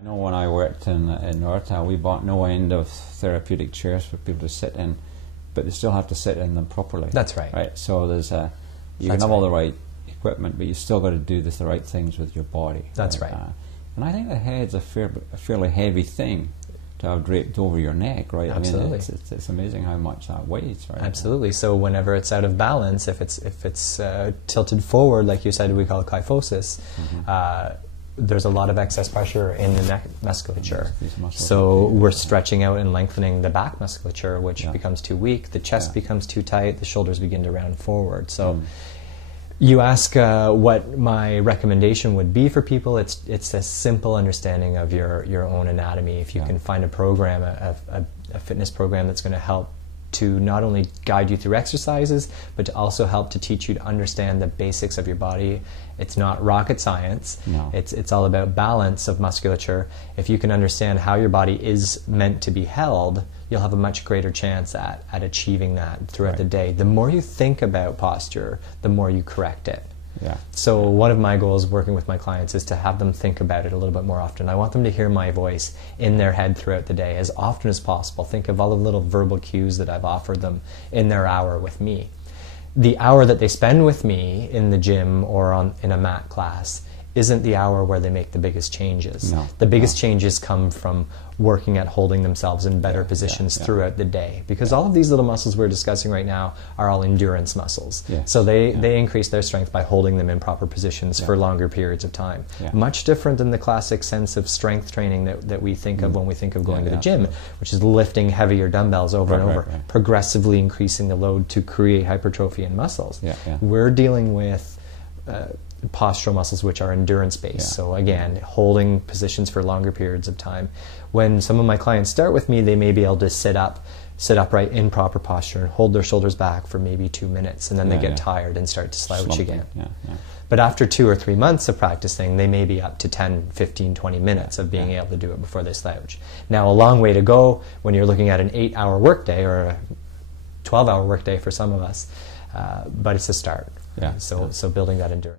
I know when I worked in Northtown, we bought no end of therapeutic chairs for people to sit in, but they still have to sit in them properly. That's right. Right. So there's you can have all the right equipment, but you still got to do the right things with your body. That's right. And I think the head's a fairly heavy thing to have draped over your neck, right? Absolutely. I mean, it's amazing how much that weighs, right? Absolutely. So whenever it's out of balance, if it's tilted forward, like you said, we call it kyphosis. There's a lot of excess pressure in the neck musculature. So we're stretching out and lengthening the back musculature, which becomes too weak. The chest becomes too tight. The shoulders begin to round forward. So you ask what my recommendation would be for people. It's a simple understanding of your own anatomy. If you can find a program, a fitness program that's going to help to not only guide you through exercises, but to also help to teach you to understand the basics of your body. It's not rocket science. No. It's all about balance of musculature. If you can understand how your body is meant to be held, you'll have a much greater chance at achieving that throughout the day. The more you think about posture, the more you correct it. Yeah. So one of my goals working with my clients is to have them think about it a little bit more often. I want them to hear my voice in their head throughout the day as often as possible. Think of all the little verbal cues that I've offered them in their hour with me. The hour that they spend with me in the gym or in a mat class isn't the hour where they make the biggest changes. No, the biggest changes come from working at holding themselves in better positions throughout the day, because all of these little muscles we're discussing right now are all endurance muscles. So they increase their strength by holding them in proper positions for longer periods of time. Much different than the classic sense of strength training that we think of when we think of going to the gym, which is lifting heavier dumbbells over and over, progressively increasing the load to create hypertrophy in muscles. We're dealing with postural muscles, which are endurance-based. So again, holding positions for longer periods of time. When some of my clients start with me, they may be able to sit upright in proper posture and hold their shoulders back for maybe 2 minutes, and then they get tired and start to slouch again. But after 2 or 3 months of practicing, they may be up to 10, 15, 20 minutes of being able to do it before they slouch. Now, a long way to go when you're looking at an 8-hour workday or a 12-hour workday for some of us, but it's a start. So building that endurance.